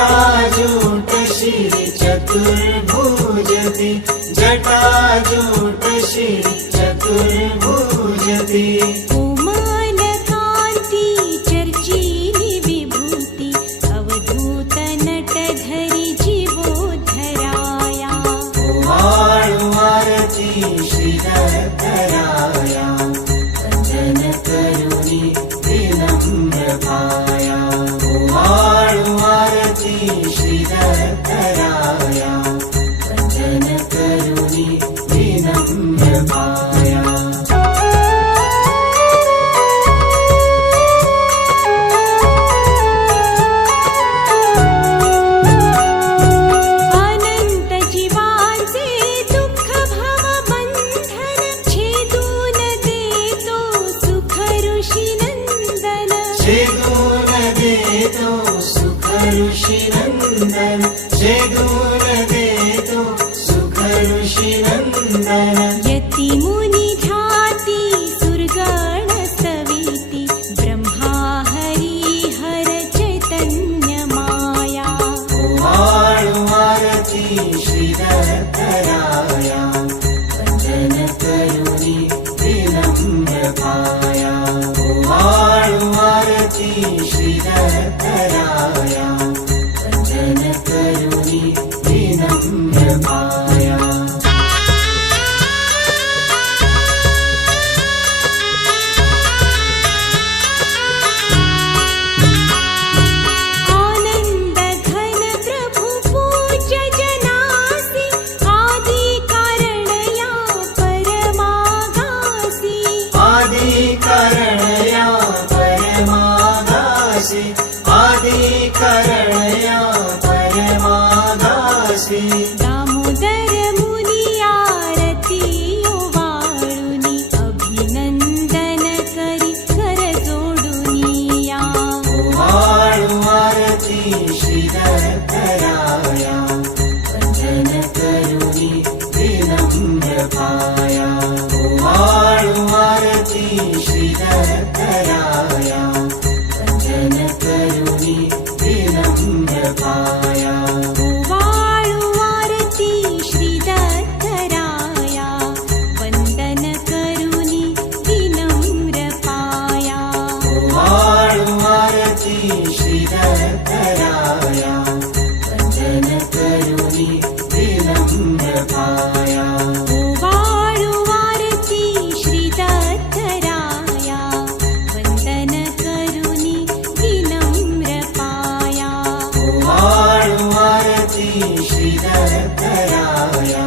जटाजूट शिर चतुर्भुजति जटाजूट शिर चतुर्भुजति कोमलकान्ति चर्चिनि विभूति अवधूत नटधरि जीवोद्धराया आरती श्रीधराया वंदन करुणि विनम्र पाया आरती श्रीधराया वंदन करुणि विनम्र पाया अनंत जीवांचे दुःख भव बंधन छेदून देतो सुख ऋषी नंदन छेदून देतो सुख ऋषी नंदन छेदून देतो सुख ऋषी नंदन यती मुनी ध्याती सुरगण स्तवीति ब्रह्मा हरि हर चैतन्य माया आरती श्रीधराया वंदन करुणि विनम्र पाया आरती श्रीधराया वंदन करुणि विनम्र पाया आनंद घन प्रभु पूज्य जनासी आदि कारण या परमागासी आदि कारण या परमागासी आदि कारण या परमागासी दामोदर मुनी आरती वाळुनी अभिनंदन करी कर जोडुनिया आरती श्रीधराया वंदन करुणि विनम्र पाया आरती श्रीधराया वंदन करुणि विनम्र पाया वाळू आरती श्रीदत्तराया वंदन करुनी विनम्र पाया आरती श्रीधराया वंदन करुणि विनम्र पाया वाळू आरती श्रीदत्तराया वंदन करुनी विनम्र पाया आरती श्रीधराया